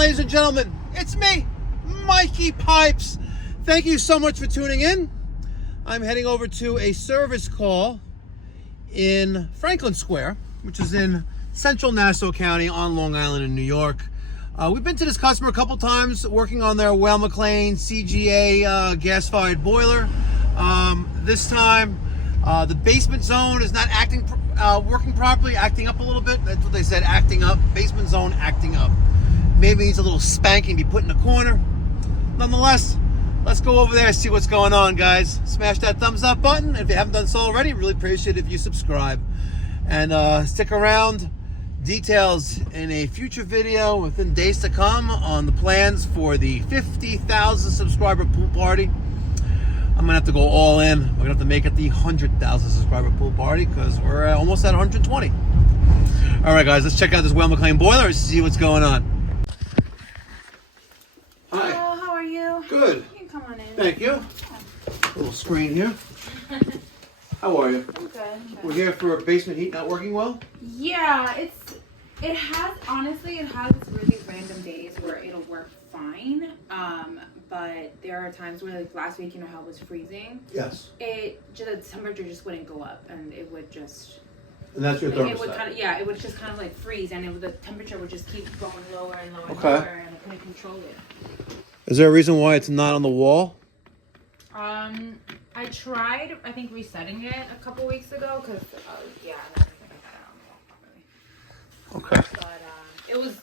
ladies and gentlemen, it's me, Mikey Pipes. Thank you so much for tuning in. I'm heading over to a service call in Franklin Square, which is in central Nassau County on Long Island in New York. We've been to this customer a couple times working on their Weil McLain CGa gas-fired boiler. This time, the basement zone is not working properly, acting up a little bit. That's what they said, acting up. Basement zone acting up. Maybe needs a little spanking, be put in a corner. Nonetheless, let's go over there and see what's going on, guys. Smash that thumbs up button. If you haven't done so already, really appreciate it if you subscribe. And stick around. Details in a future video within days to come on the plans for the 50,000 subscriber pool party. I'm gonna have to go all in. We're gonna have to make it the 100,000 subscriber pool party because we're almost at 120. All right, guys, let's check out this Weil McLain boiler and see what's going on. Hi. Hello, how are you? Good. You can come on in. Thank you. Little screen here. How are you? I'm good. We're here for basement heat not working well. Yeah, it has really random days where it'll work fine. But there are times where, like last week, you know how it was freezing. Yes. The temperature just wouldn't go up, and it would just. And that's your thermostat. It would just kind of like freeze, and the temperature would just keep going lower and lower and lower, and I couldn't control it. Is there a reason why it's not on the wall? I tried, I think, resetting it a couple weeks ago because, yeah, I never figured that out properly. Okay. But it was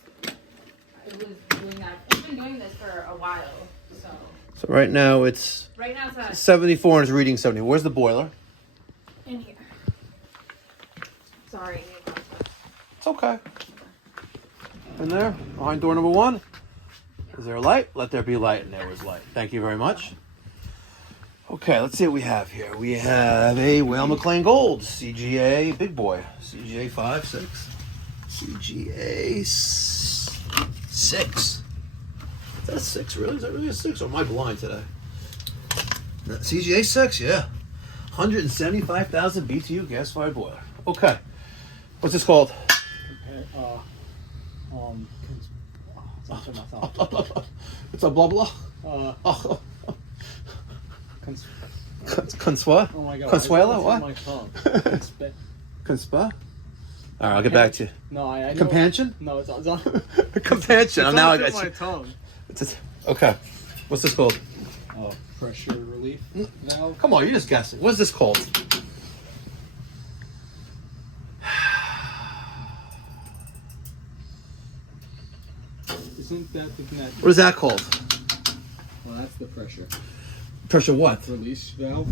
doing that. It's been doing this for a while, so. So right now it's at 74 and it's reading 70. Where's the boiler? in here. Sorry. It's okay. In there, behind door number 1. Is there a light? Let there be light, and there was light. Thank you very much. Okay, let's see what we have here. We have a Weil McLain Gold CGA big boy, CGa6, CGa6. Is that a 6 really? Is that really a 6 or am I blind today? No, CGa6, yeah. 175,000 BTU gas-fired boiler. Okay, what's this called? It's a blah blah. Conswa? Oh my god. Consuela? What? My tongue. Conspa? All right, I'll get back to you. No, I know. Companion? No, it's on. Companion. Now I got my you. tongue. Okay. What's this called? Pressure relief valve. Come on, you're just guessing. What's this called? Isn't that the net? What is that called? Well, that's the pressure. Pressure what? Release valve.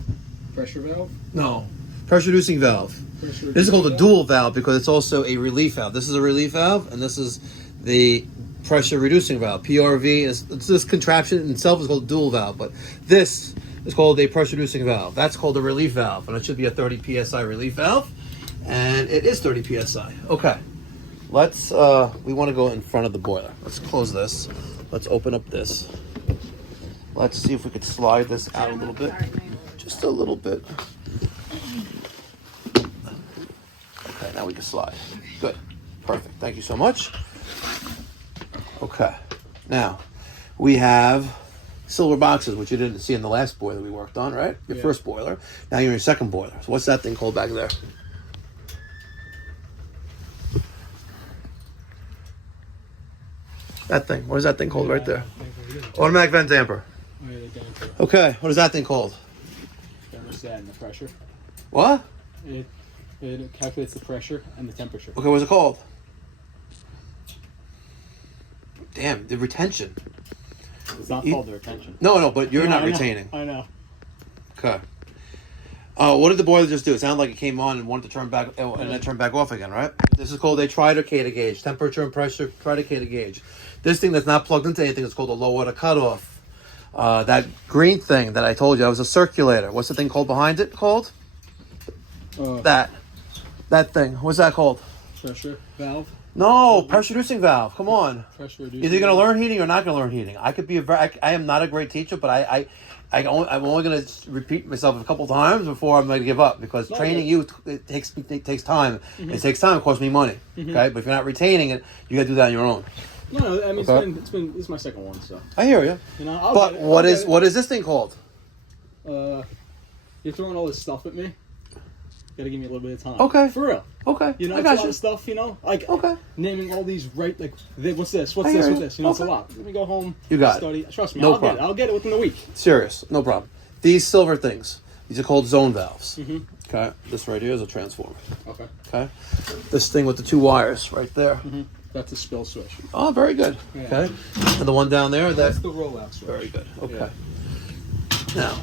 Pressure valve. No. Pressure reducing valve. This is called a dual valve because it's also a relief valve. This is a relief valve, and this is the pressure reducing valve. PRV is this contraption in itself is called a dual valve, but this is called a pressure reducing valve. That's called a relief valve, and it should be a 30 psi relief valve, and it is 30 psi. Okay, let's. We want to go in front of the boiler. Let's close this. Let's open up this. Let's see if we could slide this out a little bit, just a little bit. Okay, now we can slide. Good. Perfect. Thank you so much. Okay. Now, we have silver boxes, which you didn't see in the last boiler we worked on, right? Your first boiler. Now you're in your second boiler. So what's that thing called back there? That thing. What is that thing called right there? Automatic vent damper. Okay. What is that thing called? Thermostat and the pressure. What? It calculates the pressure and the temperature. Okay, what's it called? Damn, the retention. It's not called the retention. No, but you're not retaining. I know. Okay. What did the boiler just do? It sounded like it came on and wanted to turn back, and then turn back off again, right? This is called a tridecator gauge, temperature and pressure tridecator gauge. This thing that's not plugged into anything is called a low water cutoff. That green thing that I told you, that was a circulator. What's the thing called behind it called? That thing. What's that called? Pressure valve. No, pressure reducing valve. Come on. Pressure reducing. Either you're going to learn heating or not going to learn heating. I could be I am not a great teacher, but I'm only going to repeat myself a couple times before I'm going to give up because training you it takes time. Mm-hmm. It takes time. It costs me money. Mm-hmm. Okay, but if you're not retaining it, you got to do that on your own. No, I mean, Okay. this is my second one, so. I hear you. You know, But what is this thing called? You're throwing all this stuff at me. Gotta give me a little bit of time. Okay. For real. Okay. You know, I it's a got lot you. of stuff, you know? Like, Okay. naming all these, right, like, what's this? What's I this? hear What's you. this? You know, it's a Okay. lot. Let me go home. You got it. Study. Trust me, No I'll get it. problem. I'll get it within a week. Serious, no problem. These silver things, these are called zone valves. Mm-hmm. Okay. This right here is a transformer. Okay. Okay. This thing with the 2 wires right there. Mm-hmm. That's a spill switch. Oh, very good. Yeah. Okay. And the one down there, That's the rollout switch. very good. Okay. Yeah. Now,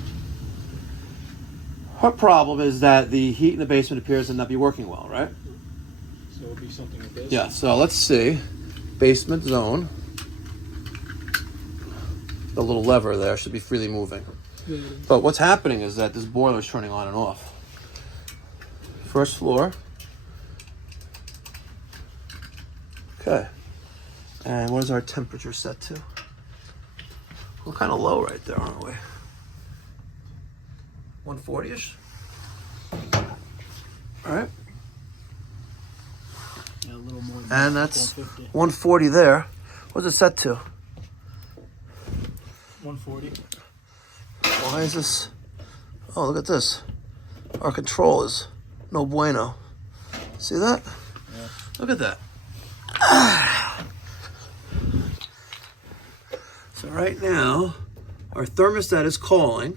her problem is that the heat in the basement appears to not be working well, right? So it'll be something like this. Yeah. So let's see. Basement zone. The little lever there should be freely moving. Yeah. But what's happening is that this boiler is turning on and off. First floor. Okay. And what is our temperature set to? We're kind of low right there, aren't we? 140-ish? All right. Yeah, a little more than And that's 150. 140 there. What's it set to? 140. Why is this? Oh, look at this. Our control is no bueno. See that? Yeah. Look at that. So right now, our thermostat is calling,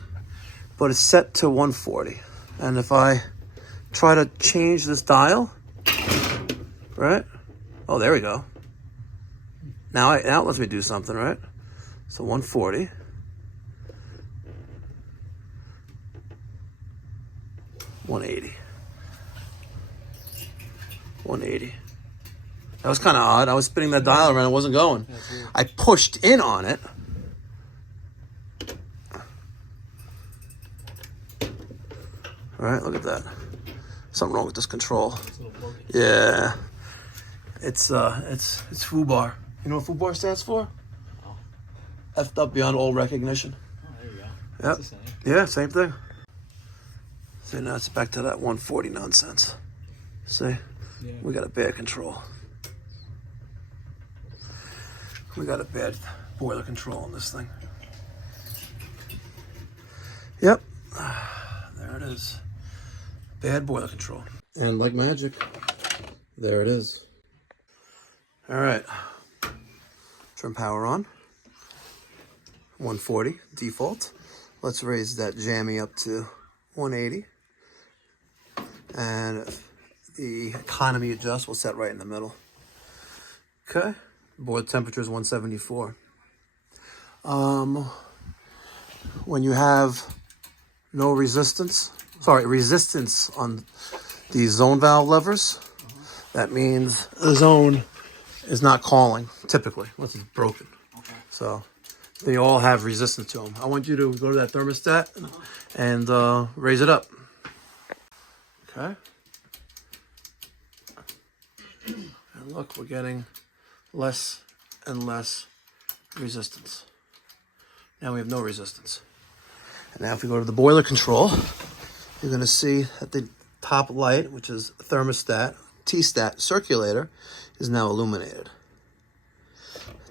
but it's set to 140. And if I try to change this dial, right? Oh, there we go. Now it lets me do something, right? So 140. 180. 180. That was kind of odd. I was spinning that dial around. It wasn't going. That's weird. I pushed in on it. All right, look at that. Something wrong with this control. It's a little buggy. Yeah. It's FUBAR. You know what FUBAR stands for? Oh. Effed up beyond all recognition. Oh, there you go. Yep. That's the same. Yeah, same thing. So now it's back to that 140 nonsense. See? Yeah. We got a bad control. We got a bad boiler control on this thing. Yep. There it is. Bad boiler control. And like magic, there it is. All right. Turn power on. 140 default. Let's raise that jammy up to 180. And the economy adjust will set right in the middle. Okay. Boiler temperature is 174. When you have no resistance on the zone valve levers, that means the zone is not calling, typically, unless it's broken. Okay. So they all have resistance to them. I want you to go to that thermostat and raise it up. Okay. And look, we're getting less and less resistance. Now we have no resistance. And now if we go to the boiler control, you're going to see that the top light, which is thermostat, T-stat circulator, is now illuminated.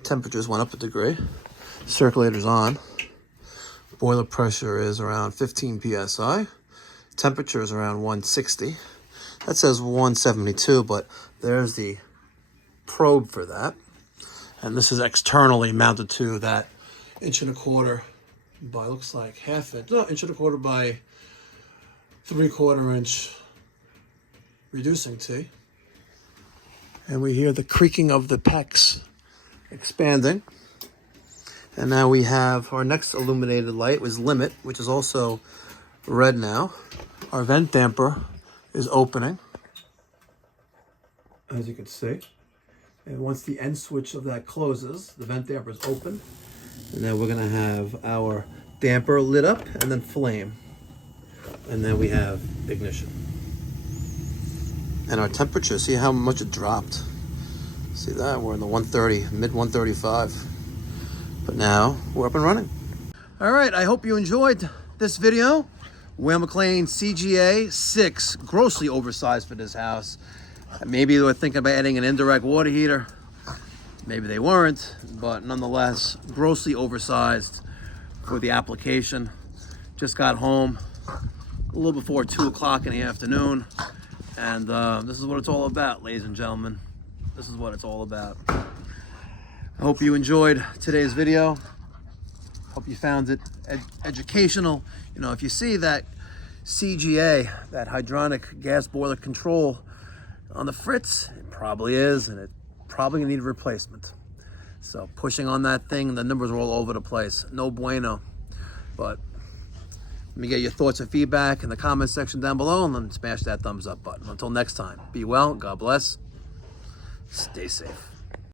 Temperatures went up a degree. Circulator's on. Boiler pressure is around 15 psi. Temperature is around 160. That says 172, but there's the probe for that. And this is externally mounted to that 1.25 inch by, looks like half inch, no, 1.25 inch by 3/4 inch reducing T. And we hear the creaking of the PEX expanding. And now we have our next illuminated light was limit, which is also red now. Our vent damper is opening, as you can see. And once the end switch of that closes, the vent damper is open. And then we're gonna have our damper lit up and then flame. And then we have ignition. And our temperature, see how much it dropped. See that? We're in the 130, mid 135. But now we're up and running. All right, I hope you enjoyed this video. Weil McLain CGa6, grossly oversized for this house. Maybe they were thinking about adding an indirect water heater. Maybe they weren't, but nonetheless, grossly oversized for the application. Just got home a little before 2 o'clock in the afternoon, and this is what it's all about, ladies and gentlemen. This is what it's all about. I hope you enjoyed today's video. Hope you found it educational. You know, if you see that CGA, that hydronic gas boiler control on the fritz, it probably is, and it probably gonna need a replacement. So pushing on that thing, the numbers are all over the place. No bueno. But let me get your thoughts and feedback in the comment section down below, and then smash that thumbs up button. Until next time, be well, God bless, stay safe.